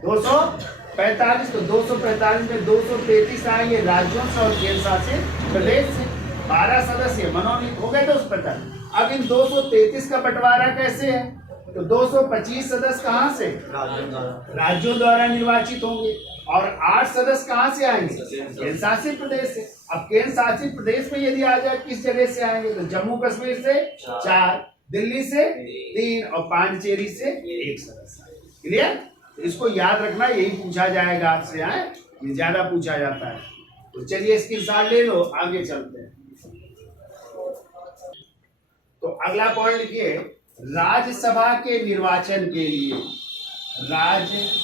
245। तो 245 में 233 आएंगे राज्यों से और केंद्र शासित प्रदेश से। 12 सदस्य मनोनीत हो गए तो उस प्रकार। अब इन 233 का बंटवारा कैसे है? तो 225 सदस्य कहाँ से? राज्यों द्वारा निर्वाचित होंगे। और 8 सदस्य कहाँ से आएंगे? केंद्र शासित प्रदेश से। अब केंद्र शासित प्रदेश में यदि आ जाए किस जगह से आएंगे? तो जम्मू कश्मीर से 4, दिल्ली से 3 और पांडिचेरी से 1 सदस्य। क्लियर? तो इसको याद रखना, यही पूछा जाएगा आपसे। ये ज्यादा पूछा जाता है। तो चलिए इसकी साल ले लो, आगे चलते हैं। तो अगला पॉइंट लिखिए, राज्यसभा के निर्वाचन के लिए, राज्यसभा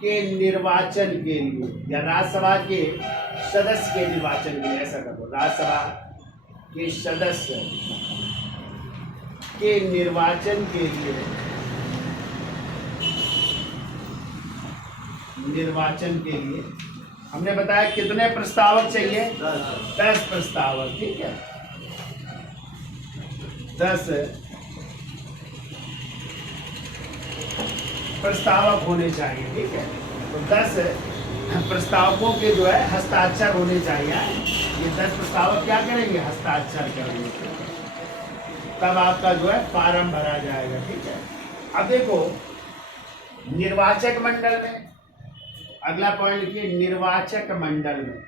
के निर्वाचन के लिए या राज्यसभा के सदस्य के निर्वाचन के लिए, ऐसा कर दो, राज्यसभा के सदस्य के निर्वाचन के लिए, हमने बताया कितने प्रस्तावक चाहिए? 10 प्रस्तावक। ठीक है, 10 प्रस्तावक होने चाहिए। ठीक है, तो 10 प्रस्तावकों के जो है हस्ताक्षर होने चाहिए। ये 10 प्रस्तावक क्या करेंगे? हस्ताक्षर करेंगे, तब आपका जो है फॉर्म भरा जाएगा। ठीक है, अब देखो निर्वाचक मंडल में, अगला पॉइंट लिखिए, निर्वाचक मंडल में,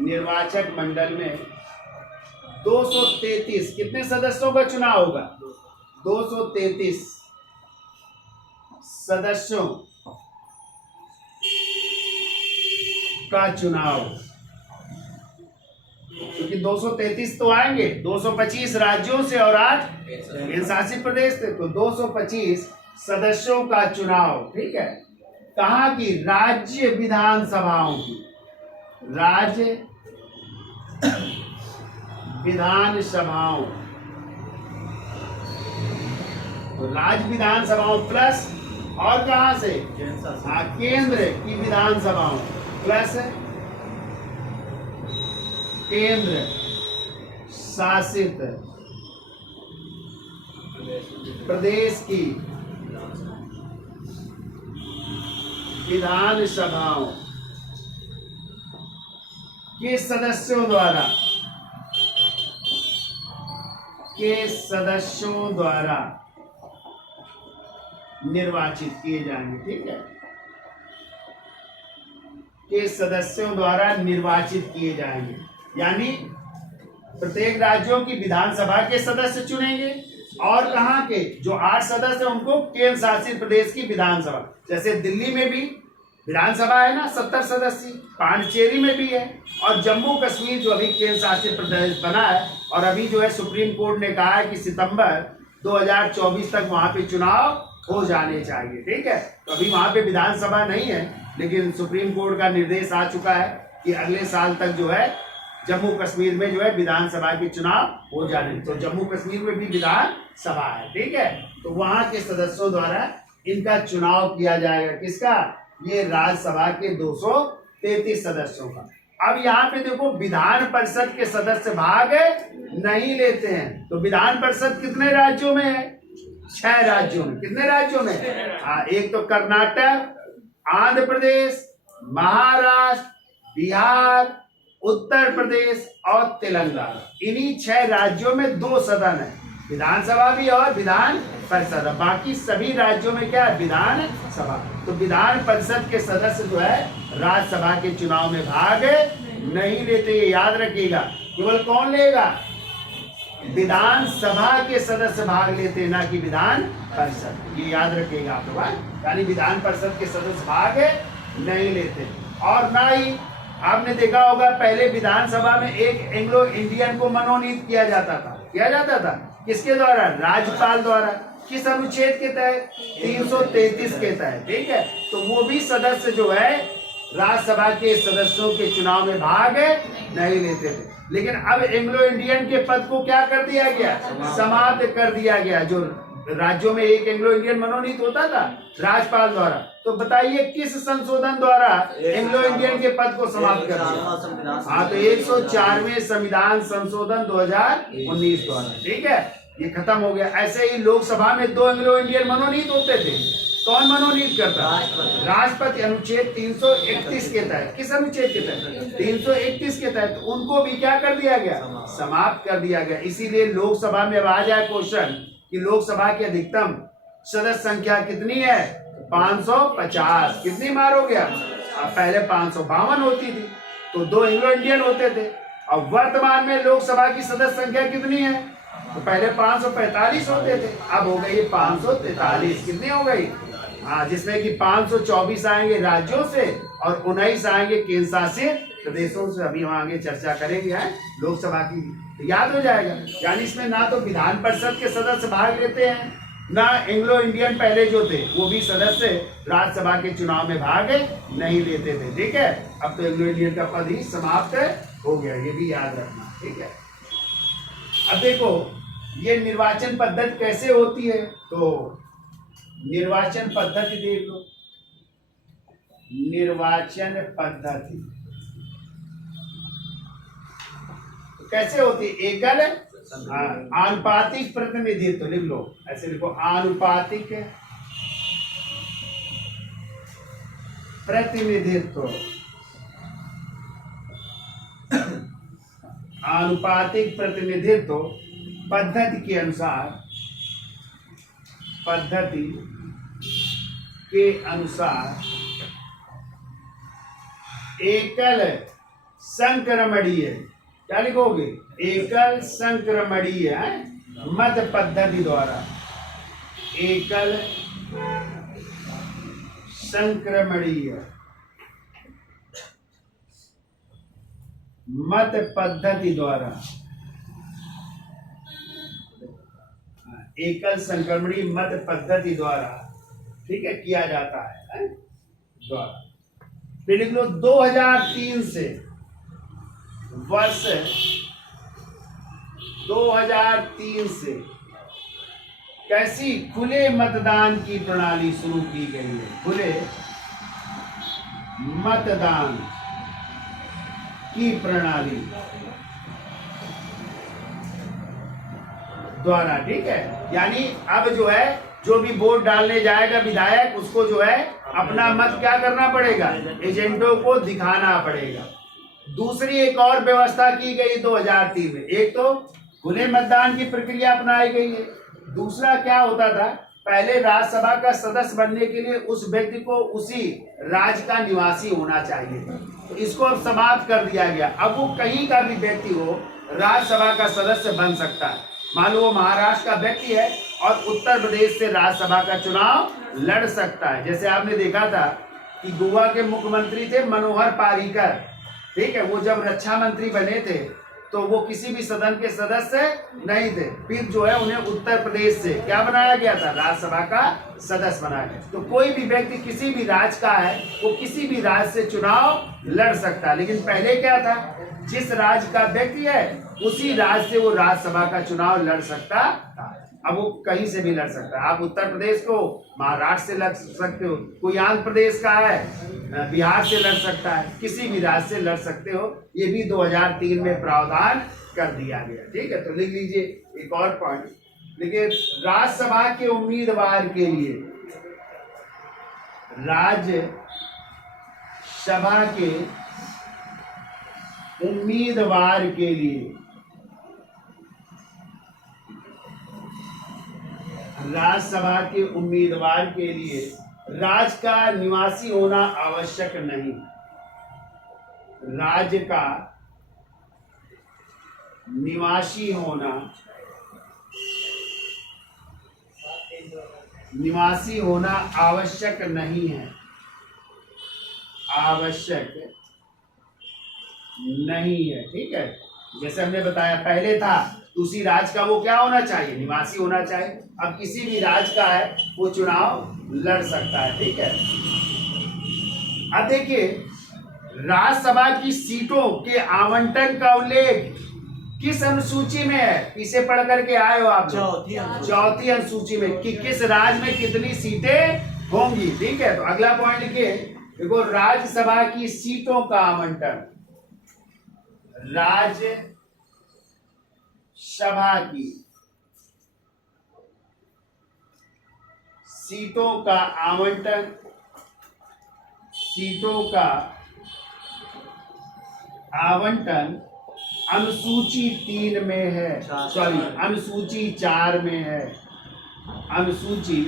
निर्वाचक मंडल में 233 कितने सदस्यों का चुनाव होगा? 233 सदस्यों का चुनाव, क्योंकि 233 तो आएंगे, 225 राज्यों से और 8 केंद्र शासित प्रदेश थे, तो 225 सदस्यों का चुनाव। ठीक है, कहाँ की? राज्य विधानसभाओं की, राज्य विधानसभाओं, तो राज्य विधानसभाओं प्लस और कहां से? केंद्र की विधानसभाओं प्लस केंद्र शासित प्रदेश की विधानसभाओं के सदस्यों द्वारा निर्वाचित किए जाएंगे। ठीक है, के सदस्यों द्वारा निर्वाचित किए जाएंगे, यानी प्रत्येक राज्यों की विधानसभा के सदस्य चुनेंगे और कहाँ के? जो 8 सदस्य हैं उनको केंद्र शासित प्रदेश की विधानसभा, जैसे दिल्ली में भी विधानसभा है ना 70 सदस्य, पांडिचेरी में भी है, और जम्मू कश्मीर जो अभी केंद्र शासित प्रदेश बना है, और अभी जो है सुप्रीम कोर्ट ने कहा है कि सितंबर 2024 तक वहां पे चुनाव हो जाने चाहिए। ठीक है, तो अभी वहां पे विधानसभा नहीं है, लेकिन सुप्रीम कोर्ट का निर्देश आ चुका है कि अगले साल तक जो है जम्मू कश्मीर में जो है विधानसभा के चुनाव हो जाने, तो जम्मू कश्मीर में भी विधानसभा है। ठीक है, तो वहां के सदस्यों द्वारा इनका चुनाव किया जाएगा। किसका? ये राज्यसभा के 233 सदस्यों का। अब यहाँ पे देखो, विधान परिषद के सदस्य भाग नहीं लेते हैं, तो विधान परिषद कितने राज्यों में है? 6 राज्यों में। कितने राज्यों में? एक तो कर्नाटक, आंध्र प्रदेश, महाराष्ट्र, बिहार, उत्तर प्रदेश और तेलंगाना। इन्हीं 6 राज्यों में 2 सदन है, विधानसभा भी और विधान परिषद। बाकी सभी राज्यों में क्या है? विधानसभा। तो विधान परिषद के सदस्य जो है राज्यसभा के चुनाव में भाग नहीं लेते, ये याद रखिएगा। केवल कौन लेगा? विधानसभा के सदस्य भाग लेते हैं, ना कि विधान परिषद। ये याद रखिएगा आप लोग, यानी विधान परिषद के सदस्य भाग नहीं लेते। और ना ही आपने देखा होगा, पहले विधानसभा में एक एंग्लो इंडियन को मनोनीत किया जाता था। किसके द्वारा? राज्यपाल द्वारा। किस अनुच्छेद के तहत? 333 के तहत। ठीक है, तो वो भी सदस्य जो है राज्यसभा के सदस्यों के चुनाव में भाग नहीं लेते थे। लेकिन अब एंग्लो इंडियन के पद को क्या कर दिया गया? समाप्त कर दिया गया। जो राज्यों में एक एंग्लो इंडियन मनोनीत होता था राज्यपाल द्वारा, तो बताइए किस संशोधन द्वारा एंग्लो इंडियन के पद को समाप्त कर दिया? हाँ, तो 104वें संविधान संशोधन 2019 द्वारा। ठीक है, ये खत्म हो गया। ऐसे ही लोकसभा में 2 एंग्लो इंडियन मनोनीत होते थे। कौन मनोनीत करता? राष्ट्रपति। अनुच्छेद 331 के तहत। किस अनुच्छेद के तहत? 331 के तहत उनको भी क्या कर दिया गया? समाप्त कर दिया गया। इसीलिए लोकसभा में अब आ जाए क्वेश्चन कि लोकसभा की अधिकतम सदस्य संख्या कितनी है? 550। कितनी मारोगे आप? पहले 552 होती थी, तो 2 एंग्लो इंडियन होते थे। अब वर्तमान में लोकसभा की सदस्य संख्या कितनी है? तो पहले 545 होते थे, अब हो गई 543। कितनी हो गई? हाँ, जिसमें कि 524 आएंगे राज्यों से और 19 आएंगे केंद्र शासित प्रदेशों से। अभी हम आगे चर्चा करेंगे लोकसभा की, तो याद हो जाएगा। यानी इसमें ना तो विधान परिषद के सदस्य भाग लेते हैं, ना एंग्लो इंडियन पहले जो थे वो भी सदस्य राज्यसभा के चुनाव में भाग नहीं लेते थे। ठीक है, अब तो एंग्लो इंडियन का पद ही समाप्त हो गया, ये भी याद रखना। ठीक है, अब देखो ये निर्वाचन पद्धति कैसे होती है, तो निर्वाचन पद्धति देख लो। निर्वाचन पद्धति तो कैसे होती है? एकल आनुपातिक प्रतिनिधित्व। लिख लो, ऐसे लिखो, आनुपातिक प्रतिनिधित्व। आनुपातिक प्रतिनिधित्व पद्धति के अनुसार एकल संक्रमणीय, क्या लिखोगे? एकल संक्रमणीय मत पद्धति द्वारा, एकल संक्रमणीय मत पद्धति द्वारा, एकल संक्रमणी मत पद्धति द्वारा, ठीक है, किया जाता है द्वारा। फिर लिख लो 2003 से, वर्ष 2003 से कैसी खुले मतदान की प्रणाली शुरू की गई है। खुले मतदान की प्रणाली द्वारा, ठीक है। यानी अब जो है, जो भी वोट डालने जाएगा विधायक, उसको जो है अपना मत क्या करना पड़ेगा, एजेंटों को दिखाना पड़ेगा। दूसरी एक और व्यवस्था की गई 2003 में, एक तो खुले मतदान की प्रक्रिया अपनाई गई है। दूसरा क्या होता था, पहले राज्यसभा का सदस्य बनने के लिए उस व्यक्ति को उसी राज्य का निवासी होना चाहिए, तो इसको अब समाप्त कर दिया गया। अब वो कहीं का भी व्यक्ति हो राज्यसभा का सदस्य बन सकता है। मान लो वो महाराष्ट्र का व्यक्ति है और उत्तर प्रदेश से राज्यसभा का चुनाव लड़ सकता है। जैसे आपने देखा था कि गोवा के मुख्यमंत्री थे मनोहर पारीकर, ठीक है, वो जब रक्षा मंत्री बने थे तो वो किसी भी सदन के सदस्य नहीं थे, फिर जो है उन्हें उत्तर प्रदेश से क्या बनाया गया था, राज्यसभा का सदस्य बनाया गया। तो कोई भी व्यक्ति किसी भी राज्य का है वो किसी भी राज्य से चुनाव लड़ सकता है। लेकिन पहले क्या था, जिस राज्य का व्यक्ति है उसी राज्य से वो राज्यसभा का चुनाव लड़ सकता था। अब वो कहीं से भी लड़ सकता है। आप उत्तर प्रदेश को महाराष्ट्र से लड़ सकते हो, कोई आंध्र प्रदेश का है बिहार से लड़ सकता है, किसी भी राज्य से लड़ सकते हो। ये भी 2003 में प्रावधान कर दिया गया, ठीक है। तो लिख लीजिए एक और पॉइंट, देखिए राज्यसभा के उम्मीदवार के लिए, राज्यसभा के उम्मीदवार के लिए, राज्यसभा के उम्मीदवार के लिए राज्य का निवासी होना आवश्यक नहीं। राज्य का निवासी होना आवश्यक नहीं है, आवश्यक नहीं है, ठीक है। जैसे हमने बताया पहले था उसी राज्य का वो क्या होना चाहिए, निवासी होना चाहिए। अब किसी भी राज्य का है वो चुनाव लड़ सकता है, ठीक है। अब देखिए राज्यसभा की सीटों के आवंटन का उल्लेख किस अनुसूची में है, पीछे पढ़ करके आए हो आप, चौथी अनुसूची में, कि किस राज्य में कितनी सीटें होंगी, ठीक है। तो अगला पॉइंट लिखिए, देखो राज्यसभा की सीटों का आवंटन, राज्यसभा की सीटों का आवंटन, अनुसूची 3 में है, सॉरी अनुसूची 4 में है, अनुसूची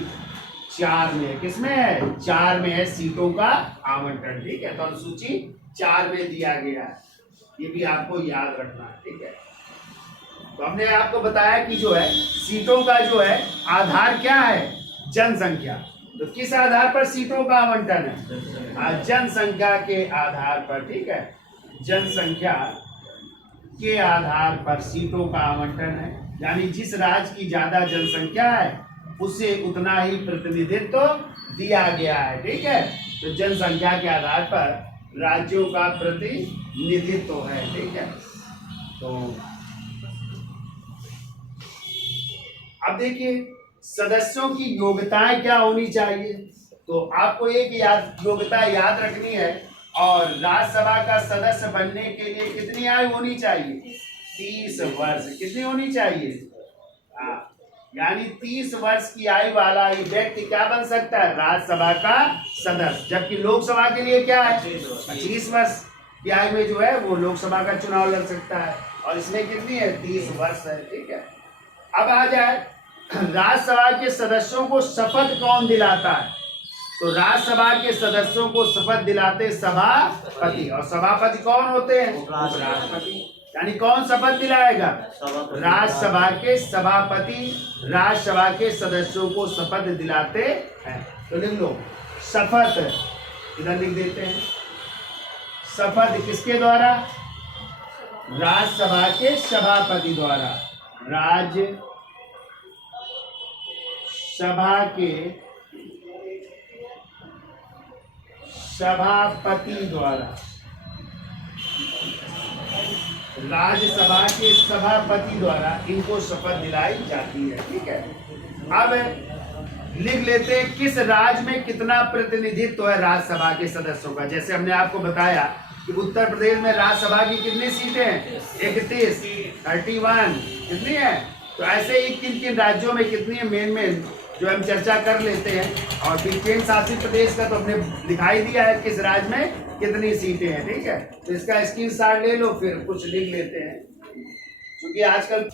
4 में है। किसमें है, 4 में है सीटों का आवंटन, ठीक है। तो अनुसूची 4 में दिया गया है, ये भी आपको याद रखना है, ठीक है। तो हमने आपको बताया कि जो है सीटों का जो है आधार क्या है, जनसंख्या। तो किस आधार पर सीटों का आवंटन है, जनसंख्या के आधार पर, ठीक है। जनसंख्या के आधार पर सीटों का आवंटन है, यानी जिस राज्य की ज्यादा जनसंख्या है उसे उतना ही प्रतिनिधित्व दिया गया है, ठीक है। तो जनसंख्या के आधार पर राज्यों का प्रतिनिधित्व है, ठीक है। तो अब देखिए सदस्यों की योग्यताएं क्या होनी चाहिए। तो आपको एक योग्यता याद रखनी है, और राज्यसभा का सदस्य बनने के लिए कितनी आयु होनी चाहिए, 30 वर्ष। कितनी होनी चाहिए, यानी 30 वर्ष की आयु वाला ही व्यक्ति क्या बन सकता है, राज्यसभा का सदस्य। जबकि लोकसभा के लिए क्या है, 25 वर्ष की आयु में जो है वो लोकसभा का चुनाव लड़ सकता है, और इसमें कितनी है, 30 वर्ष है, ठीक है। अब आ जाए राज्यसभा के सदस्यों को शपथ कौन दिलाता है। तो राज्यसभा के सदस्यों को शपथ दिलाते सभापति, और सभापति कौन होते हैं, उपराष्ट्रपति। यानी कौन शपथ दिलाएगा, राज्यसभा के सभापति राज्यसभा के सदस्यों को शपथ दिलाते हैं। तो लिख लो शपथ, इधर लिख देते हैं, शपथ किसके द्वारा, राज्यसभा के सभापति द्वारा, राज्यसभा के सभापति द्वारा, राज्यसभा के सभापति द्वारा इनको शपथ दिलाई जाती है। ठीक है, अब लिख लेते हैं किस राज्य में कितना प्रतिनिधित्व है राज्यसभा के सदस्यों का। जैसे हमने आपको बताया कि उत्तर प्रदेश में राज्यसभा की कितनी सीटें हैं, 31, 31 कितनी है। तो ऐसे ही किन किन राज्यों में कितनी है, मेन जो हम चर्चा कर लेते हैं। और फिर केंद्र शासित प्रदेश का तो हमने दिखाई दिया है किस राज्य में कितनी सीटें हैं। ठीक है, तो इसका स्क्रीनशॉट ले लो, फिर कुछ लिख लेते हैं क्योंकि आजकल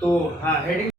तो हाँ हेडिंग